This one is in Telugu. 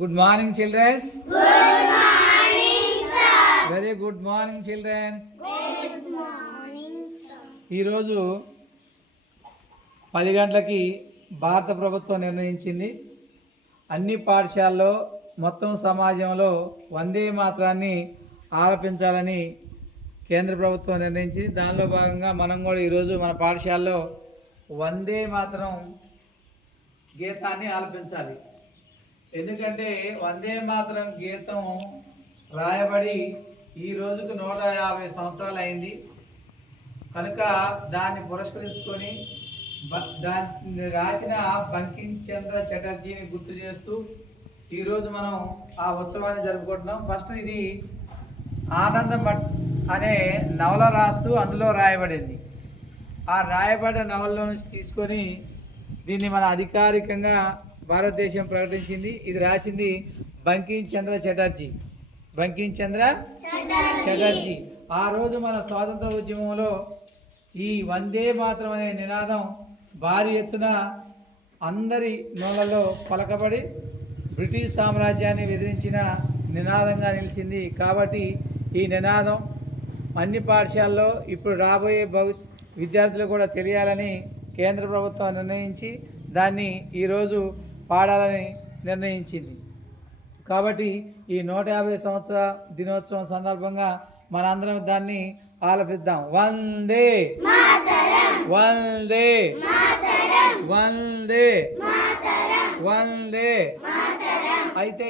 Good morning, children. Good morning, sir. Very good morning, children. Good morning, sir. ఈరోజు 10 గంటలకి భారత ప్రభుత్వం నిర్ణయించింది అన్ని పాఠశాలలో మొత్తం సమాజంలో వందే మాతరాన్ని ఆలపించాలని కేంద్ర ప్రభుత్వం నిర్ణయించింది. దానిలో భాగంగా మనం కూడా ఈరోజు మన పాఠశాలలో వందే మాతరం గీతాన్ని ఆలపించాలి. ఎందుకంటే వందే మాతరం గీతం రాయబడి ఈ రోజుకు 150 సంవత్సరాలు అయింది కనుక దాన్ని పురస్కరించుకొని దాన్ని రాసిన బంకిం చంద్ర చటర్జీని గుర్తు చేస్తూ ఈరోజు మనం ఆ ఉత్సవాన్ని జరుపుకుంటున్నాం. ఫస్ట్ ఇది ఆనందం అనే నవల రాస్తూ అందులో రాయబడింది. ఆ రాయబడిన నవలలో నుంచి తీసుకొని దీన్ని మన అధికారికంగా భారతదేశం ప్రకటించింది. ఇది రాసింది బంకిం చంద్ర చటర్జీ. బంకిం చంద్ర చటర్జీ ఆ రోజు మన స్వాతంత్ర ఉద్యమంలో ఈ వందే మాతరం అనే నినాదం భారీ ఎత్తున అందరి నోళ్ళలో పలకబడి బ్రిటిష్ సామ్రాజ్యాన్ని ఎదిరించిన నినాదంగా నిలిచింది. కాబట్టి ఈ నినాదం అన్ని పాఠశాలలో ఇప్పుడు రాబోయే విద్యార్థులు కూడా తెలియాలని కేంద్ర ప్రభుత్వం నిర్ణయించి దాన్ని ఈరోజు పాడాలని నిర్ణయించింది. కాబట్టి ఈ 150 సంవత్సర దినోత్సవం సందర్భంగా మనందరం దాన్ని ఆలపిద్దాం. వందే వందే వందే వందే. అయితే